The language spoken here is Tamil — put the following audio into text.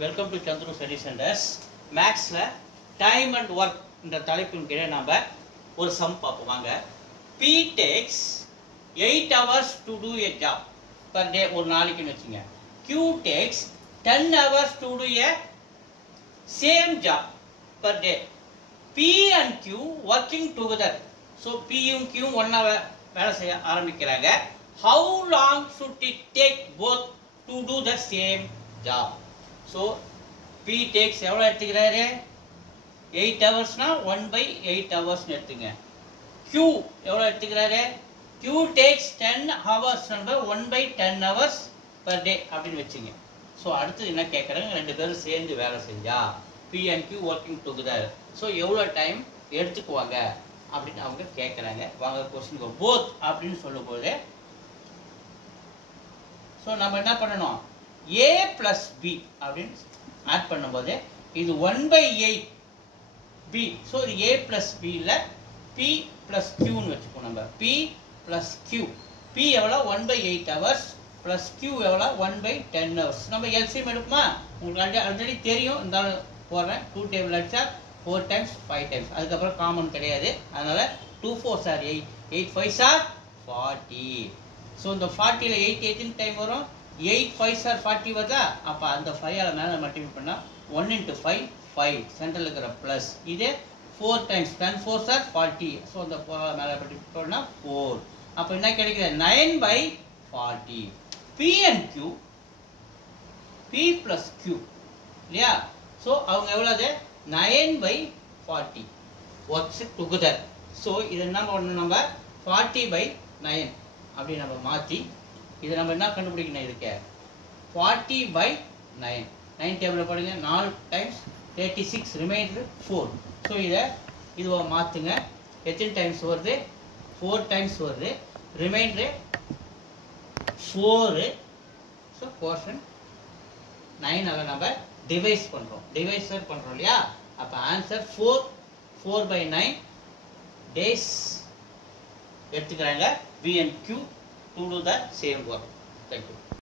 Welcome to Chandru Study Centers. Maths la time and work இந்த தலைப்பின் கீழே நாம ஒரு சம் பார்ப்போம் வாங்க. P takes 8 hours to do a job per day ஒரு நாளைக்குன்னு வெச்சுங்க. Q takes 10 hours to do a same job per day. P and Q working together. So P யும் Q யும் ஒண்ணா வேலை செய்ய ஆரம்பிக்கறாங்க. How long should it take both to do the same job? So P takes எவ்வளவு எடுத்துக்கிறாரு 8 hours னா 1/8 hours னு எடுத்துங்க. Q எவ்வளவு எடுத்துக்கிறாரு Q takes 10 hours நம்ப 1/10 hours per day அப்படினு வெச்சீங்க. சோ அடுத்து என்ன கேக்குறாங்க ரெண்டு பேரும் சேர்ந்து வேலை செஞ்சா P and Q working together. So எவ்வளவு டைம் எடுத்துக்குவாங்க அப்படினு அவங்க கேக்குறாங்க. வாங்க क्वेश्चन both அப்படினு சொல்லும்போது சோ நம்ம என்ன பண்ணனும் A plus B அப்படின்னு ஆட் பண்ணும்போது இது 1/8 B. ஸோ இது A plus B இல்லை P plus Q ன்னு வச்சுக்கோம் நம்ம P plus Q. P எவ்வளோ 1/8 hours plus Q எவ்வளோ 1/10 hours. நம்ம LCM எடுக்குமா உங்களுக்கு ஆல்ரெடி தெரியும் இருந்தாலும் போடுறேன் 2 டேபிள் அடிச்சா 4 times 5 times அதுக்கப்புறம் காமன் கிடையாது அதனால 2 4s are 8 8 5s are 40. So இந்த 40ல 8 எத்தனை டைம் வரும் 8 5s are 40 வருதா அப்ப அந்த 5 ஆல மேல மல்டிப்ளை பண்ணா 1 into 5 5 சென்டர்ல இருக்கிற பிளஸ் இது 4 times 10 4s are 40 சோ அந்த 4 ஆல மேல மல்டிப்ளை பண்ணா 4 அப்ப என்ன கிடைக்குது 9/40. P and Q P plus Q இல்லையா சோ அவங்க எவ்வளவு 9/40 works together. சோ இது என்ன பண்ணனும் நம்ம 40/9 அப்படி நம்ம மாத்தி இது நம்ம என்ன கண்டுபிடிக்கணும் இதுக்கு 40/9 9 டேபிள்ல போடுங்க 4 times 36 ரிமைண்டர் 4. சோ இதுவா மாத்துங்க எத்தனை டைம்ஸ் வருது 4 டைம்ஸ் வருது ரிமைண்டர் 4. சோ போர்ஷன் 9 ஆல நம்ம டிவைஸ் பண்றோம் இல்லையா அப்ப answer 4/9 days எடுத்துக்கறாங்க B and Q to do the same work. Thank you.